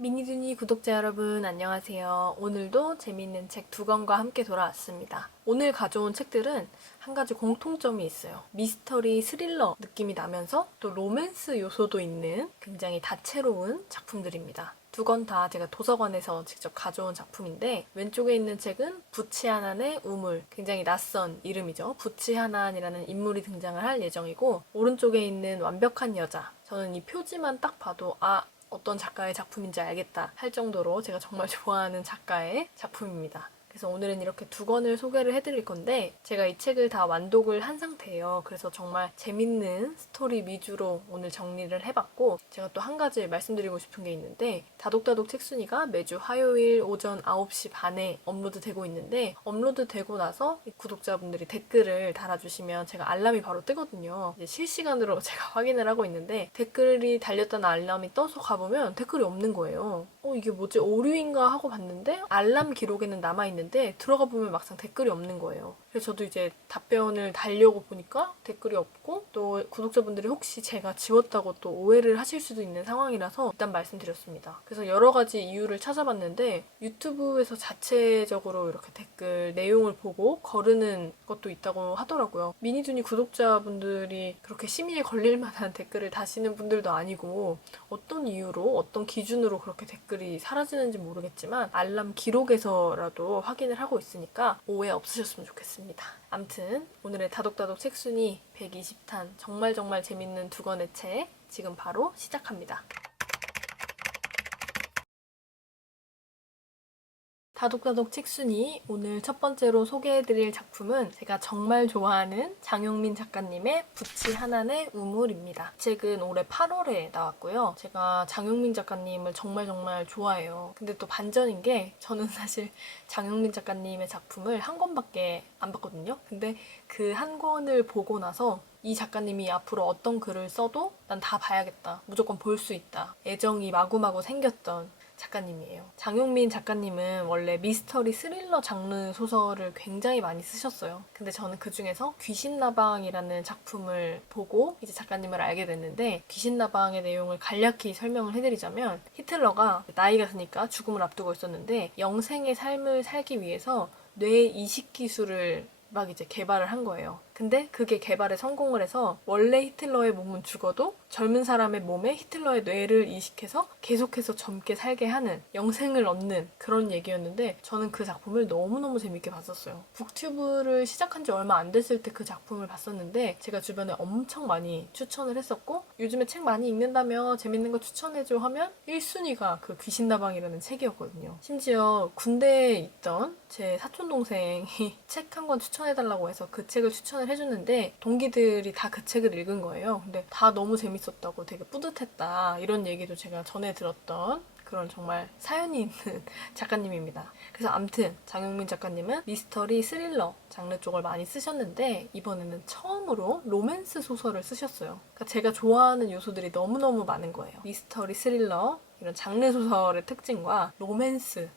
미니두니 구독자 여러분 안녕하세요. 오늘도 재미있는 책 두 권과 함께 돌아왔습니다. 오늘 가져온 책들은 한 가지 공통점이 있어요. 미스터리 스릴러 느낌이 나면서 또 로맨스 요소도 있는 굉장히 다채로운 작품들입니다. 두 권 다 제가 도서관에서 직접 가져온 작품인데, 왼쪽에 있는 책은 부치하난의 우물, 굉장히 낯선 이름이죠. 부치하난이라는 인물이 등장을 할 예정이고, 오른쪽에 있는 완벽한 여자, 저는 이 표지만 딱 봐도 어떤 작가의 작품인지 알겠다 할 정도로 제가 정말 좋아하는 작가의 작품입니다. 그래서 오늘은 이렇게 두 권을 소개를 해드릴 건데, 제가 이 책을 다 완독을 한 상태예요. 그래서 정말 재밌는 스토리 위주로 오늘 정리를 해봤고, 제가 또 한 가지 말씀드리고 싶은 게 있는데, 다독다독 책순이가 매주 화요일 오전 9시 반에 업로드되고 있는데, 업로드되고 나서 구독자분들이 댓글을 달아주시면 제가 알람이 바로 뜨거든요. 이제 실시간으로 제가 확인을 하고 있는데, 댓글이 달렸다는 알람이 떠서 가보면 댓글이 없는 거예요. 이게 뭐지? 오류인가 하고 봤는데 알람 기록에는 남아있는데 들어가 보면 막상 댓글이 없는 거예요. 그래서 저도 이제 답변을 달려고 보니까 댓글이 없고, 또 구독자분들이 혹시 제가 지웠다고 또 오해를 하실 수도 있는 상황이라서 일단 말씀드렸습니다. 그래서 여러 가지 이유를 찾아봤는데 유튜브에서 자체적으로 이렇게 댓글 내용을 보고 거르는 것도 있다고 하더라고요. 미니두니 구독자분들이 그렇게 심의에 걸릴 만한 댓글을 다시는 분들도 아니고, 어떤 이유로 어떤 기준으로 그렇게 댓글이 사라지는지 모르겠지만 알람 기록에서라도 확인을 하고 있으니까 오해 없으셨으면 좋겠습니다. 암튼 오늘의 다독다독 책순이 120탄, 정말 재밌는 두 권의 책 지금 바로 시작합니다. 다독다독 책순이 오늘 첫 번째로 소개해드릴 작품은 제가 정말 좋아하는 장용민 작가님의 부치하난의 우물입니다. 이 책은 올해 8월에 나왔고요. 제가 장용민 작가님을 정말 좋아해요. 근데 또 반전인 게, 저는 사실 장용민 작가님의 작품을 한 권밖에 안 봤거든요. 근데 그 한 권을 보고 나서 이 작가님이 앞으로 어떤 글을 써도 난 다 봐야겠다, 무조건 볼 수 있다, 애정이 마구마구 생겼던 작가님이에요. 장용민 작가님은 원래 미스터리 스릴러 장르 소설을 굉장히 많이 쓰셨어요. 근데 저는 그 중에서 귀신나방이라는 작품을 보고 이제 작가님을 알게 됐는데, 귀신나방의 내용을 간략히 설명을 해드리자면, 히틀러가 나이가 드니까 죽음을 앞두고 있었는데 영생의 삶을 살기 위해서 뇌 이식 기술을 막 이제 개발을 한 거예요. 근데 그게 개발에 성공을 해서 원래 히틀러의 몸은 죽어도 젊은 사람의 몸에 히틀러의 뇌를 이식해서 계속해서 젊게 살게 하는, 영생을 얻는 그런 얘기였는데, 저는 그 작품을 너무너무 재밌게 봤었어요. 북튜브를 시작한 지 얼마 안 됐을 때 그 작품을 봤었는데, 제가 주변에 엄청 많이 추천을 했었고, 요즘에 책 많이 읽는다며 재밌는 거 추천해줘 하면 1순위가 그 귀신나방이라는 책이었거든요. 심지어 군대에 있던 제 사촌동생이 책 한 권 추천해달라고 해서 그 책을 추천을 해줬는데, 동기들이 다 그 책을 읽은 거예요. 근데 다 너무 재밌었다고, 되게 뿌듯했다, 이런 얘기도 제가 전에 들었던 그런 정말 사연이 있는 작가님입니다. 그래서 암튼 장용민 작가님은 미스터리 스릴러 장르 쪽을 많이 쓰셨는데, 이번에는 처음으로 로맨스 소설을 쓰셨어요. 그러니까 제가 좋아하는 요소들이 너무너무 많은 거예요. 미스터리 스릴러, 이런 장르 소설의 특징과 로맨스,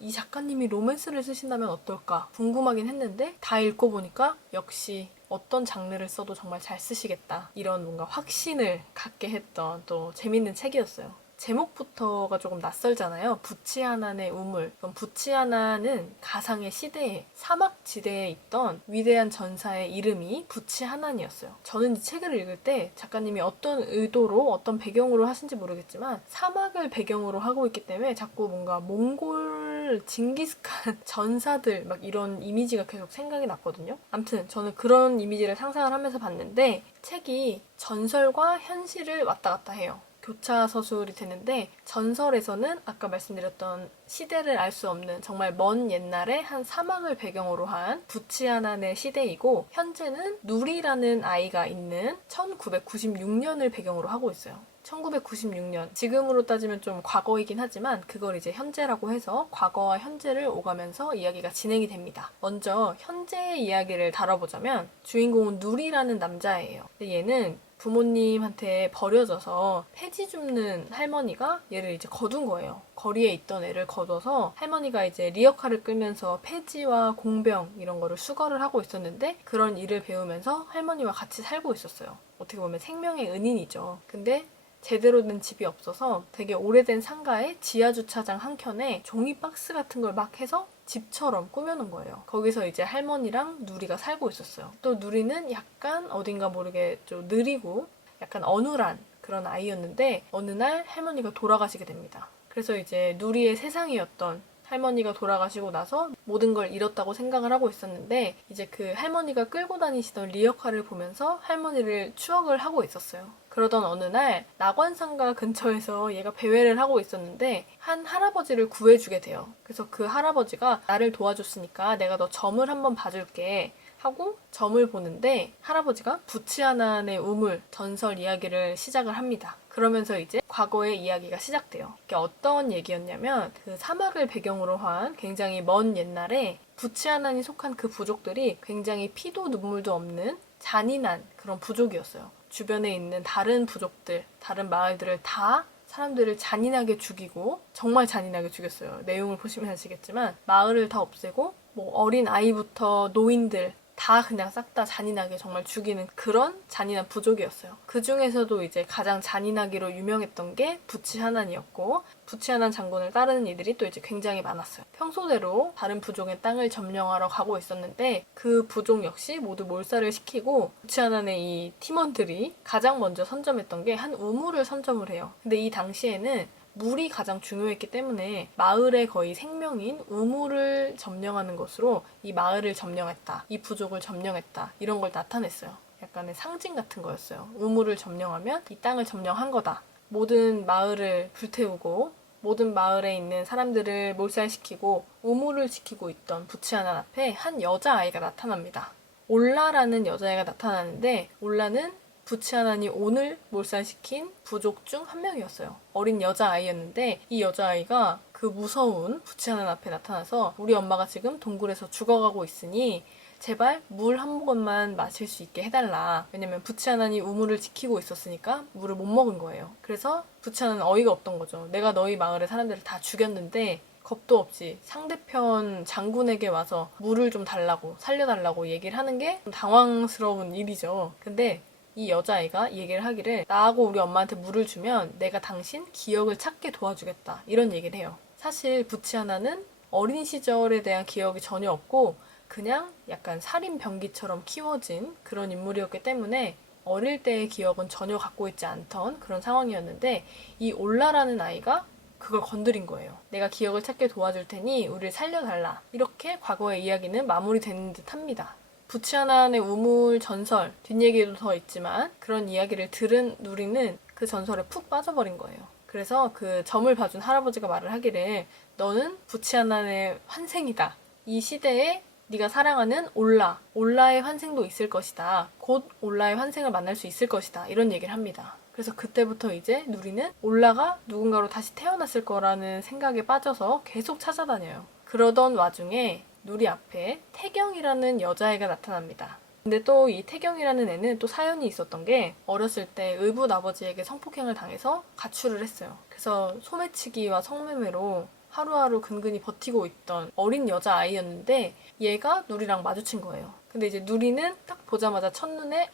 이 작가님이 로맨스를 쓰신다면 어떨까 궁금하긴 했는데, 다 읽고 보니까 역시 어떤 장르를 써도 정말 잘 쓰시겠다, 이런 뭔가 확신을 갖게 했던 또 재밌는 책이었어요. 제목부터가 조금 낯설잖아요. 부치하난의 우물. 그럼 부치하난은 가상의 시대에, 사막지대에 있던 위대한 전사의 이름이 부치하난이었어요. 저는 이 책을 읽을 때 작가님이 어떤 의도로, 어떤 배경으로 하신지 모르겠지만 사막을 배경으로 하고 있기 때문에 자꾸 뭔가 몽골 징기스칸 전사들 막 이런 이미지가 계속 생각이 났거든요. 아무튼 저는 그런 이미지를 상상을 하면서 봤는데, 책이 전설과 현실을 왔다 갔다 해요. 교차 서술이 되는데, 전설에서는 아까 말씀드렸던 시대를 알 수 없는 정말 먼 옛날에 한 사막을 배경으로 한 부치하난의 시대이고, 현재는 누리라는 아이가 있는 1996년을 배경으로 하고 있어요. 1996년, 지금으로 따지면 좀 과거이긴 하지만 그걸 이제 현재라고 해서 과거와 현재를 오가면서 이야기가 진행이 됩니다. 먼저 현재의 이야기를 다뤄보자면, 주인공은 누리라는 남자예요. 근데 얘는 부모님한테 버려져서 폐지 줍는 할머니가 얘를 이제 거둔 거예요. 거리에 있던 애를 거둬서 할머니가 이제 리어카를 끌면서 폐지와 공병 이런 거를 수거를 하고 있었는데, 그런 일을 배우면서 할머니와 같이 살고 있었어요. 어떻게 보면 생명의 은인이죠. 근데 제대로 된 집이 없어서 되게 오래된 상가에 지하 주차장 한켠에 종이 박스 같은 걸 막 해서 집처럼 꾸며놓은 거예요. 거기서 이제 할머니랑 누리가 살고 있었어요. 또 누리는 약간 어딘가 모르게 좀 느리고 약간 어눌한 그런 아이였는데 어느 날 할머니가 돌아가시게 됩니다. 그래서 이제 누리의 세상이었던 할머니가 돌아가시고 나서 모든 걸 잃었다고 생각을 하고 있었는데 이제 그 할머니가 끌고 다니시던 리어카를 보면서 할머니를 추억을 하고 있었어요. 그러던 어느 날 낙원상가 근처에서 얘가 배회를 하고 있었는데 한 할아버지를 구해주게 돼요. 그래서 그 할아버지가 나를 도와줬으니까 내가 너 점을 한번 봐줄게 하고 점을 보는데 할아버지가 부치아난의 우물 전설 이야기를 시작을 합니다. 그러면서 이제 과거의 이야기가 시작돼요. 이게 어떤 얘기였냐면 그 사막을 배경으로 한 굉장히 먼 옛날에 부치아난이 속한 그 부족들이 굉장히 피도 눈물도 없는 잔인한 그런 부족이었어요. 주변에 있는 다른 부족들, 다른 마을들을 다 사람들을 잔인하게 죽이고 정말 잔인하게 죽였어요. 내용을 보시면 아시겠지만 마을을 다 없애고 뭐 어린 아이부터 노인들 다 그냥 싹 다 잔인하게 정말 죽이는 그런 잔인한 부족이었어요. 그 중에서도 이제 가장 잔인하기로 유명했던 게 부치하난이었고 부치하난 장군을 따르는 이들이 또 이제 굉장히 많았어요. 평소대로 다른 부족의 땅을 점령하러 가고 있었는데 그 부족 역시 모두 몰살을 시키고 부치하난의 이 팀원들이 가장 먼저 선점했던 게 한 우물을 선점을 해요. 근데 이 당시에는 물이 가장 중요했기 때문에 마을의 거의 생명인 우물을 점령하는 것으로 이 마을을 점령했다, 이 부족을 점령했다 이런 걸 나타냈어요. 약간의 상징 같은 거였어요. 우물을 점령하면 이 땅을 점령한 거다. 모든 마을을 불태우고 모든 마을에 있는 사람들을 몰살시키고 우물을 지키고 있던 부치아난 앞에 한 여자아이가 나타납니다. 올라라는 여자아이가 나타나는데 올라는 부치아난이 오늘 몰살시킨 부족 중 한 명이었어요. 어린 여자아이였는데 이 여자아이가 그 무서운 부치아난 앞에 나타나서 우리 엄마가 지금 동굴에서 죽어가고 있으니 제발 물 한 모금만 마실 수 있게 해달라. 왜냐면 부치아난이 우물을 지키고 있었으니까 물을 못 먹은 거예요. 그래서 부치아난은 어이가 없던 거죠. 내가 너희 마을의 사람들을 다 죽였는데 겁도 없이 상대편 장군에게 와서 물을 좀 달라고 살려달라고 얘기를 하는 게 좀 당황스러운 일이죠. 근데 이 여자아이가 얘기를 하기를 나하고 우리 엄마한테 물을 주면 내가 당신 기억을 찾게 도와주겠다 이런 얘기를 해요. 사실 부치아나는 어린 시절에 대한 기억이 전혀 없고 그냥 약간 살인병기처럼 키워진 그런 인물이었기 때문에 어릴 때의 기억은 전혀 갖고 있지 않던 그런 상황이었는데 이 올라라는 아이가 그걸 건드린 거예요. 내가 기억을 찾게 도와줄 테니 우리를 살려달라. 이렇게 과거의 이야기는 마무리되는 듯 합니다. 부치아난의 우물 전설, 뒷얘기도 더 있지만 그런 이야기를 들은 누리는 그 전설에 푹 빠져버린 거예요. 그래서 그 점을 봐준 할아버지가 말을 하기를 너는 부치아난의 환생이다. 이 시대에 네가 사랑하는 올라의 환생도 있을 것이다. 곧 올라의 환생을 만날 수 있을 것이다. 이런 얘기를 합니다. 그래서 그때부터 이제 누리는 올라가 누군가로 다시 태어났을 거라는 생각에 빠져서 계속 찾아다녀요. 그러던 와중에 누리 앞에 태경이라는 여자애가 나타납니다. 근데 또 이 태경이라는 애는 또 사연이 있었던 게 어렸을 때 의붓 아버지에게 성폭행을 당해서 가출을 했어요. 그래서 소매치기와 성매매로 하루하루 근근히 버티고 있던 어린 여자아이였는데 얘가 누리랑 마주친 거예요. 근데 이제 누리는 딱 보자마자 첫눈에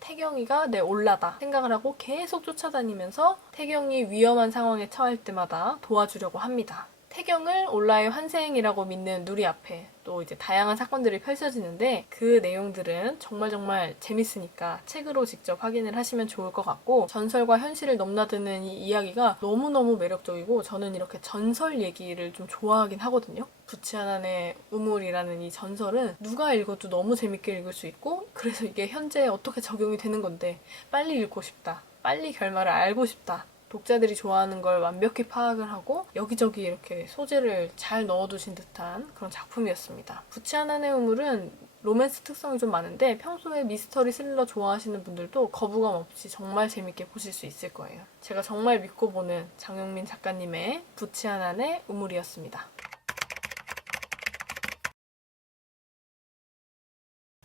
태경이가 내 올라다 생각을 하고 계속 쫓아다니면서 태경이 위험한 상황에 처할 때마다 도와주려고 합니다. 태경을 올라의 환생이라고 믿는 누리 앞에 또 이제 다양한 사건들이 펼쳐지는데 그 내용들은 정말 재밌으니까 책으로 직접 확인을 하시면 좋을 것 같고 전설과 현실을 넘나드는 이 이야기가 너무너무 매력적이고 저는 이렇게 전설 얘기를 좀 좋아하긴 하거든요. 부치아난의 우물이라는 이 전설은 누가 읽어도 너무 재밌게 읽을 수 있고 그래서 이게 현재에 어떻게 적용이 되는 건데 빨리 읽고 싶다. 빨리 결말을 알고 싶다. 독자들이 좋아하는 걸 완벽히 파악을 하고 여기저기 이렇게 소재를 잘 넣어두신 듯한 그런 작품이었습니다. 부치아난의 우물은 로맨스 특성이 좀 많은데 평소에 미스터리 스릴러 좋아하시는 분들도 거부감 없이 정말 재밌게 보실 수 있을 거예요. 제가 정말 믿고 보는 장용민 작가님의 부치아난의 우물이었습니다.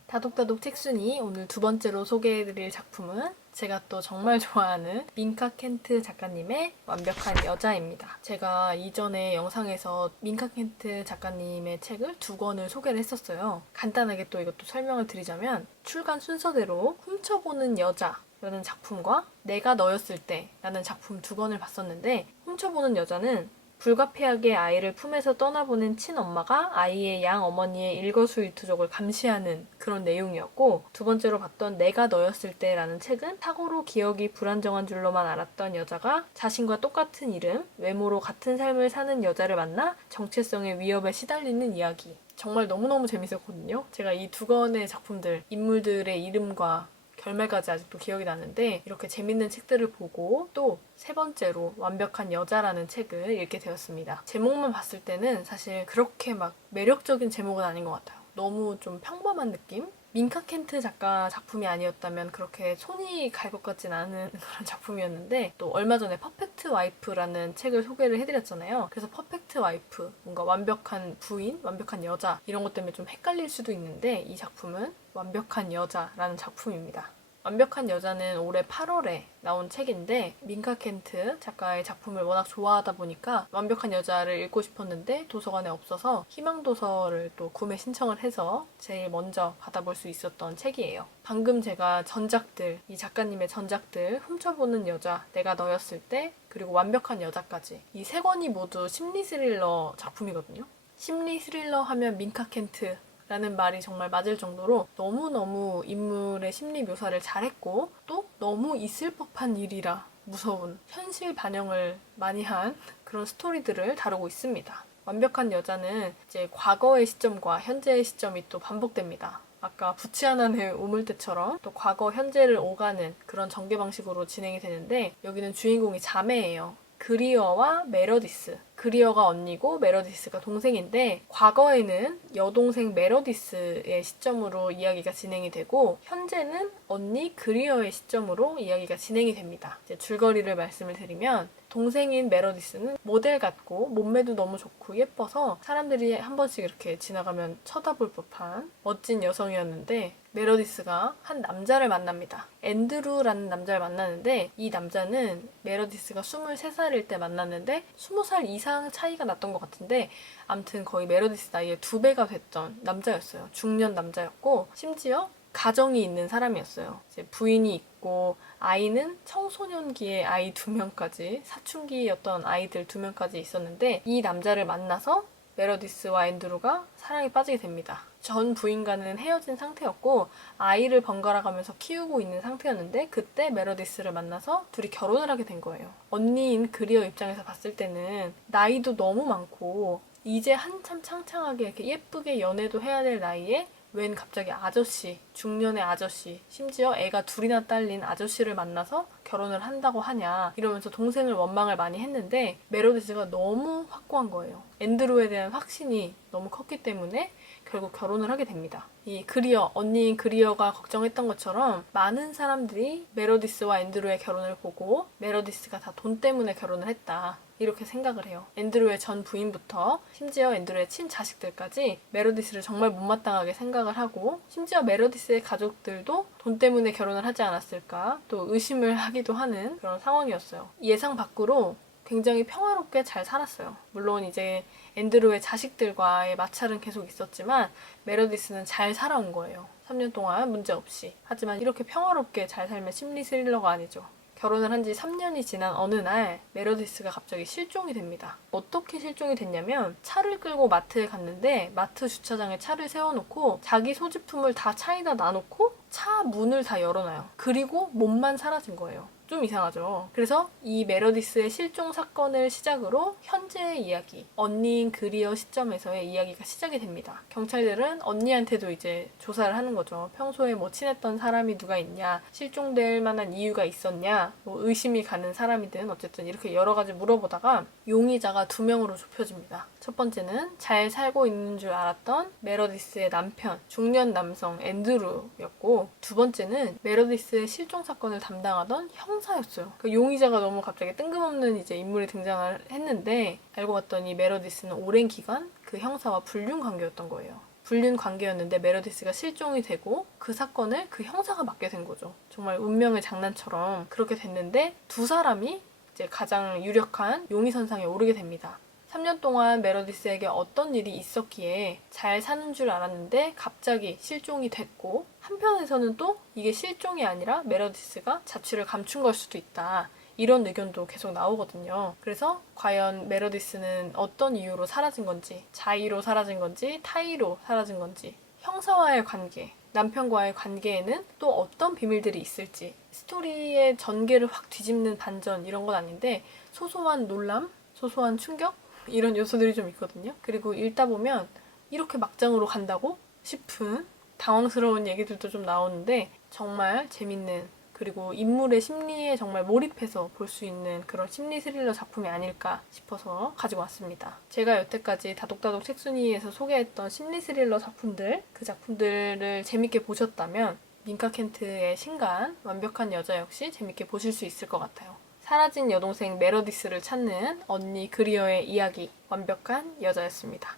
다독다독 책순이 오늘 두 번째로 소개해드릴 작품은 제가 또 정말 좋아하는 민카 켄트 작가님의 완벽한 여자입니다. 제가 이전에 영상에서 민카 켄트 작가님의 책을 두 권을 소개를 했었어요. 간단하게 또 이것도 설명을 드리자면 출간 순서대로 훔쳐보는 여자 라는 작품과 내가 너였을 때 라는 작품 두 권을 봤었는데, 훔쳐보는 여자는 불가피하게 아이를 품에서 떠나보낸 친엄마가 아이의 양 어머니의 일거수일투족을 감시하는 그런 내용이었고, 두 번째로 봤던 내가 너였을 때라는 책은 사고로 기억이 불안정한 줄로만 알았던 여자가 자신과 똑같은 이름, 외모로 같은 삶을 사는 여자를 만나 정체성의 위협에 시달리는 이야기. 정말 너무너무 재밌었거든요. 제가 이 두 권의 작품들, 인물들의 이름과 결말까지 아직도 기억이 나는데, 이렇게 재밌는 책들을 보고 또 세 번째로 완벽한 여자라는 책을 읽게 되었습니다. 제목만 봤을 때는 사실 그렇게 막 매력적인 제목은 아닌 것 같아요. 너무 좀 평범한 느낌? 민카 켄트 작가 작품이 아니었다면 그렇게 손이 갈 것 같진 않은 그런 작품이었는데, 또 얼마 전에 퍼펙트 와이프라는 책을 소개를 해드렸잖아요. 그래서 퍼펙트 와이프, 뭔가 완벽한 부인, 완벽한 여자 이런 것 때문에 좀 헷갈릴 수도 있는데, 이 작품은 완벽한 여자라는 작품입니다. 완벽한 여자는 올해 8월에 나온 책인데, 민카 켄트 작가의 작품을 워낙 좋아하다 보니까 완벽한 여자를 읽고 싶었는데 도서관에 없어서 희망도서를 또 구매 신청을 해서 제일 먼저 받아볼 수 있었던 책이에요. 방금 제가 전작들, 이 작가님의 전작들, 훔쳐보는 여자, 내가 너였을 때, 그리고 완벽한 여자까지, 이 세 권이 모두 심리 스릴러 작품이거든요. 심리 스릴러 하면 민카 켄트 라는 말이 정말 맞을 정도로 너무너무 인물의 심리 묘사를 잘했고, 또 너무 있을 법한 일이라 무서운 현실 반영을 많이 한 그런 스토리들을 다루고 있습니다. 완벽한 여자는 이제 과거의 시점과 현재의 시점이 또 반복됩니다. 아까 부치 하나의 우물대처럼 또 과거, 현재를 오가는 그런 전개 방식으로 진행이 되는데, 여기는 주인공이 자매예요. 그리어와 메러디스. 그리어가 언니고 메러디스가 동생인데, 과거에는 여동생 메러디스의 시점으로 이야기가 진행이 되고, 현재는 언니 그리어의 시점으로 이야기가 진행이 됩니다. 이제 줄거리를 말씀을 드리면, 동생인 메러디스는 모델 같고 몸매도 너무 좋고 예뻐서 사람들이 한 번씩 이렇게 지나가면 쳐다볼 법한 멋진 여성이었는데, 메러디스가 한 남자를 만납니다. 앤드루라는 남자를 만나는데, 이 남자는 메러디스가 23살일 때 만났는데 20살 이상 차이가 났던 것 같은데, 아무튼 거의 메러디스 나이의 2배가 됐던 남자였어요. 중년 남자였고, 심지어 가정이 있는 사람이었어요. 이제 부인이 있고, 아이는 청소년기의 아이 2명까지, 사춘기였던 아이들 2명까지 있었는데, 이 남자를 만나서 메러디스와 앤드루가 사랑에 빠지게 됩니다. 전 부인과는 헤어진 상태였고 아이를 번갈아 가면서 키우고 있는 상태였는데, 그때 메러디스를 만나서 둘이 결혼을 하게 된 거예요. 언니인 그리어 입장에서 봤을 때는 나이도 너무 많고 이제 한참 창창하게 이렇게 예쁘게 연애도 해야 될 나이에 웬 갑자기 아저씨, 중년의 아저씨, 심지어 애가 둘이나 딸린 아저씨를 만나서 결혼을 한다고 하냐 이러면서 동생을 원망을 많이 했는데, 메로디스가 너무 확고한 거예요. 앤드루에 대한 확신이 너무 컸기 때문에 결국 결혼을 하게 됩니다. 이 그리어, 언니인 그리어가 걱정했던 것처럼 많은 사람들이 메로디스와 앤드루의 결혼을 보고 메로디스가 다 돈 때문에 결혼을 했다, 이렇게 생각을 해요. 앤드루의 전 부인부터 심지어 앤드루의 친자식들까지 메로디스를 정말 못마땅하게 생각을 하고, 심지어 메로디스의 가족들도 돈 때문에 결혼을 하지 않았을까 또 의심을 하기도 하는 그런 상황이었어요. 예상 밖으로 굉장히 평화롭게 잘 살았어요. 물론 이제 앤드루의 자식들과의 마찰은 계속 있었지만 메로디스는 잘 살아온 거예요. 3년 동안 문제없이. 하지만 이렇게 평화롭게 잘 살면 심리 스릴러가 아니죠. 결혼을 한 지 3년이 지난 어느 날 메로디스가 갑자기 실종이 됩니다. 어떻게 실종이 됐냐면, 차를 끌고 마트에 갔는데 마트 주차장에 차를 세워놓고 자기 소지품을 다 차에다 놔놓고 차 문을 다 열어놔요. 그리고 몸만 사라진 거예요. 좀 이상하죠. 그래서 이 메러디스의 실종 사건을 시작으로 현재의 이야기, 언니인 그리어 시점에서의 이야기가 시작이 됩니다. 경찰들은 언니한테도 이제 조사를 하는 거죠. 평소에 뭐 친했던 사람이 누가 있냐, 실종될 만한 이유가 있었냐, 뭐 의심이 가는 사람이든 어쨌든 이렇게 여러 가지 물어보다가 용의자가 2명으로 좁혀집니다. 첫 번째는 잘 살고 있는 줄 알았던 메러디스의 남편, 중년 남성 앤드루였고, 두 번째는 메러디스의 실종 사건을 담당하던 형사였어요. 그 용의자가 너무 갑자기 뜬금없는 이제 인물이 등장을 했는데, 알고 봤더니 메러디스는 오랜 기간 그 형사와 불륜 관계였던 거예요. 불륜 관계였는데 메러디스가 실종이 되고 그 사건을 그 형사가 맡게 된 거죠. 정말 운명의 장난처럼 그렇게 됐는데, 두 사람이 이제 가장 유력한 용의선상에 오르게 됩니다. 3년 동안 메로디스에게 어떤 일이 있었기에 잘 사는 줄 알았는데 갑자기 실종이 됐고, 한편에서는 또 이게 실종이 아니라 메로디스가 자취를 감춘 걸 수도 있다. 이런 의견도 계속 나오거든요. 그래서 과연 메로디스는 어떤 이유로 사라진 건지, 자의로 사라진 건지, 타의로 사라진 건지, 형사와의 관계, 남편과의 관계에는 또 어떤 비밀들이 있을지, 스토리의 전개를 확 뒤집는 반전 이런 건 아닌데 소소한 놀람, 소소한 충격 이런 요소들이 좀 있거든요. 그리고 읽다 보면 이렇게 막장으로 간다고 싶은 당황스러운 얘기들도 좀 나오는데 정말 재밌는, 그리고 인물의 심리에 정말 몰입해서 볼 수 있는 그런 심리 스릴러 작품이 아닐까 싶어서 가지고 왔습니다. 제가 여태까지 다독다독 책순이에서 소개했던 심리 스릴러 작품들, 그 작품들을 재밌게 보셨다면 민카 켄트의 신간, 완벽한 여자 역시 재밌게 보실 수 있을 것 같아요. 사라진 여동생 메러디스를 찾는 언니 그리어의 이야기, 완벽한 여자였습니다.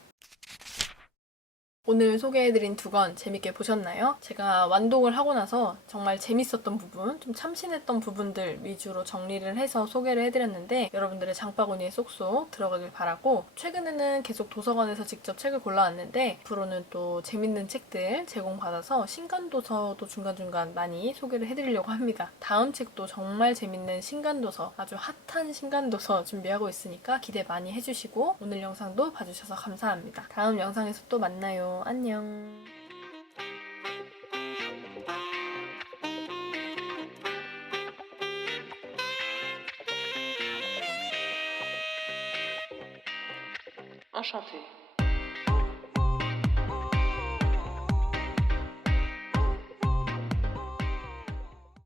오늘 소개해드린 두 권 재밌게 보셨나요? 제가 완독을 하고 나서 정말 재밌었던 부분, 좀 참신했던 부분들 위주로 정리를 해서 소개를 해드렸는데 여러분들의 장바구니에 쏙쏙 들어가길 바라고, 최근에는 계속 도서관에서 직접 책을 골라왔는데 앞으로는 또 재밌는 책들 제공받아서 신간도서도 중간중간 많이 소개를 해드리려고 합니다. 다음 책도 정말 재밌는 신간도서, 아주 핫한 신간도서 준비하고 있으니까 기대 많이 해주시고 오늘 영상도 봐주셔서 감사합니다. 다음 영상에서 또 만나요. 안녕. Enchantée.